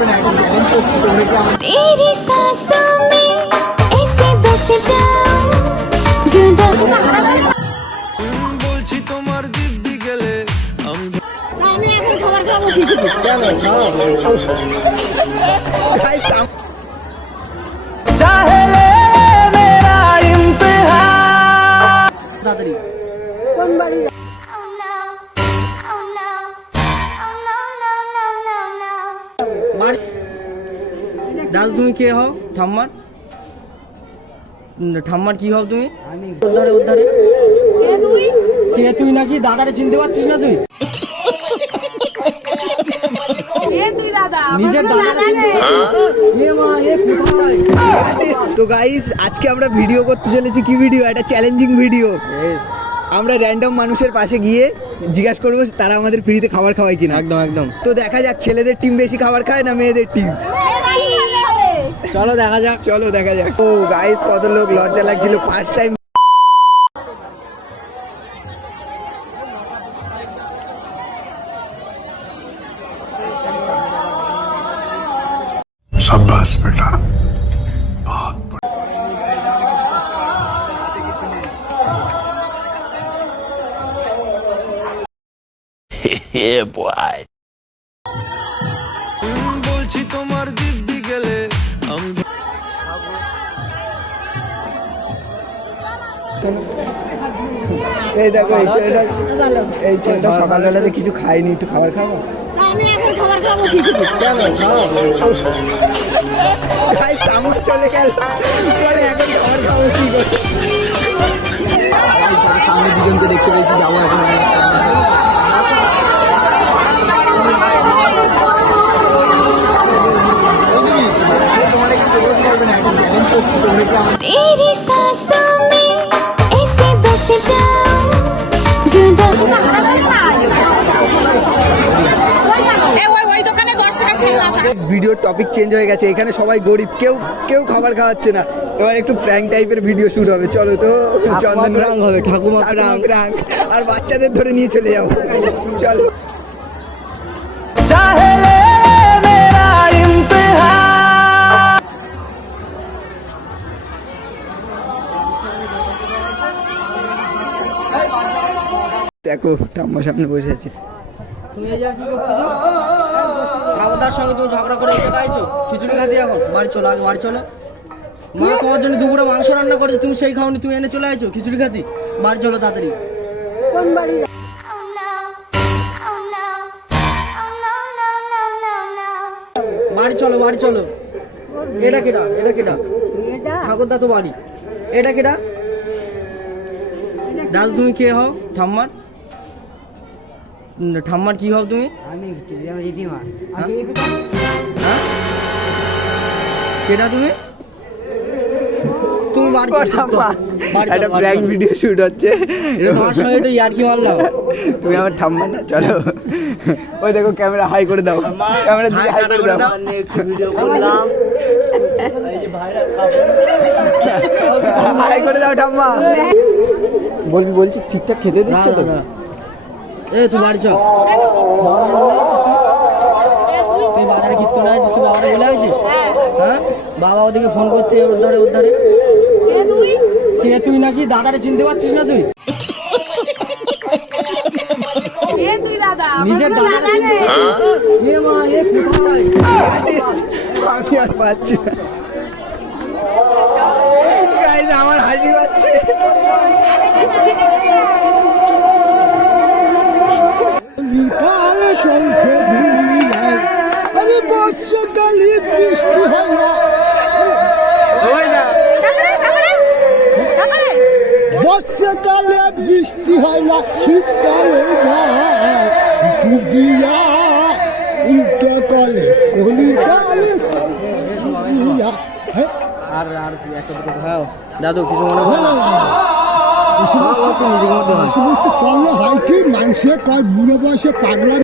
तेरी सांसों में ऐसे बस जाऊं जुदा বলছি তোমার দিব্যি গেলে আমি এখন খাবার খাবো কিছু কেন চাহলে মেরা ইন্তহা তাড়াতাড়ি কোন বাড়ি দাদু তুমি কে হও ঠাম্মার ঠাম্মার কি হও তুমি ওর ধারে কে তুই নাকি দাদারে চিনতে পারছিস না তুই নিজের তো গাইস আজকে আমরা ভিডিও করতে চলেছি কি ভিডিও একটা চ্যালেঞ্জিং ভিডিও আমরা র্যান্ডম মানুষের পাশে গিয়ে জিজ্ঞাসা করবো তারা আমাদের ফ্রিতে খাবার খাওয়ায় কিনা একদম একদম তো দেখা যাক ছেলেদের টিম বেশি খাবার খায় না মেয়েদের টিম চলো দেখা যাক ও গাইস কত লোক লজ্জা লাগছিল ফার্স্ট টাইম शाबाश बेटा बहुत Yeah, boy. বলছি তোমার দিব্যি গেলে এই দেখো এই ছেলেটা সকালবেলাতে কিছু খায়নি একটু খাবার খাবো আমি এখন খাবার খাবো কিছু কেন খাই সামনে চলে গেল বলে এখন খাবার খাবো কি করছে সামনে দুজনকে দেখতে পেয়েছি যাবো এখন तेरी सांसों में ऐसे बस जाऊं जुदा ভিডিওর টপিক চেঞ্জ হয়ে গেছে এখানে সবাই গরিব কেউ খাবার খাওয়াচ্ছে না এবার একটু প্র্যাঙ্ক টাইপের ভিডিও শুট হবে চলো তো চন্দন রাং হবে ঠাকুমা রাং আর বাচ্চাদের ধরে নিয়ে চলে যাবো চলো চাহলে মেরা ইন্তহা দেখো ঠাম্মার সামনে বসে আছে তুমি এই যা কি করতেছো খাওয়াদার সঙ্গে তুমি ঝগড়া করে এসে খাইছো খিচুড়ি খাতি এখন বাড়ি চলো আগে বাড়ি চলো মা তোমার জন্য দুপুরে মাংস রান্না করেছে তুমি সেই খাওনি তুমি এনে চলে আইছো খিচুড়ি খাতি বাড়ি চলো তাড়াতাড়ি কোন বাড়ি বাড়ি চলো এটা কেডা ঠাকুরদা তো বাড়ি এটা কেডা দাদু তুমি কে হও ঠাম্মার কি হও তুমি কেডা তুমি বাড়ি একটা প্র্যাঙ্ক ভিডিও শুট হচ্ছে এটা তোমার সঙ্গে একটু ইয়ার্কি মারলাম তুমি আমার ঠাম্মা না চলো ওই দেখো ক্যামেরা হাই করে দাও ক্যামেরা দিকে হাই করে দাও ভিডিও করলাম হাই করে দাও ঠাম্মা বলছি ঠিকঠাক খেতে দিচ্ছে তো এই তুই বাড়ি চল তুই বাজারে কিচ্ছু না তুই বাবারে বলে আসছিস হ্যাঁ বাবা ওদিকে ফোন করতে ওর ধারে কে তুই নাকি দাদারে চিনতে পারছিস না তুই নিজের দাদারে আমি আর পাচ্ছি না গাইস আমার হাসি পাচ্ছে চলছে আরে বর্ষাকালে বৃষ্টি হয় না বর্ষাকালে বৃষ্টি হয় না শীতকালে যায় ডুবিয়া উল্টো কালে কলিকালে আর একটা দুটো খাও দাদু কিছু মনে হয় না সমস্ত কম হয় কি মানুষের বুড়ো বয়সে পাগলা